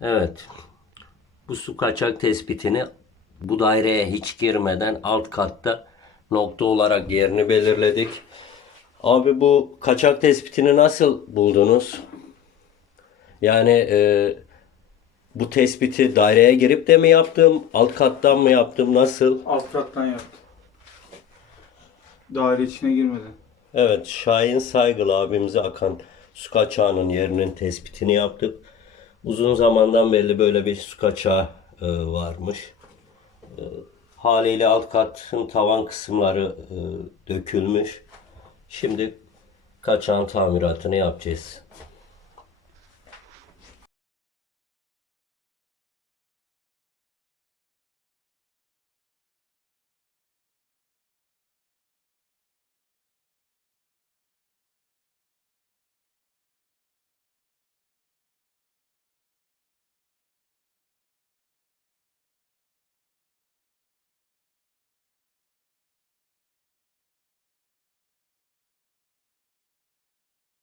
Evet. Bu su kaçak tespitini bu daireye hiç girmeden alt katta nokta olarak yerini belirledik. Abi bu kaçak tespitini nasıl buldunuz? Yani e, bu tespiti daireye girip de mi yaptım? Alt kattan mı yaptım? Nasıl? Alt kattan yaptım. Daire içine girmeden. Evet, Şahin Saygılı abimize akan su kaçağının yerinin tespitini yaptık. Uzun zamandan beri böyle bir su kaçağı e, varmış. E, haliyle alt katın tavan kısımları e, dökülmüş. Şimdi kaçağın tamiratını yapacağız.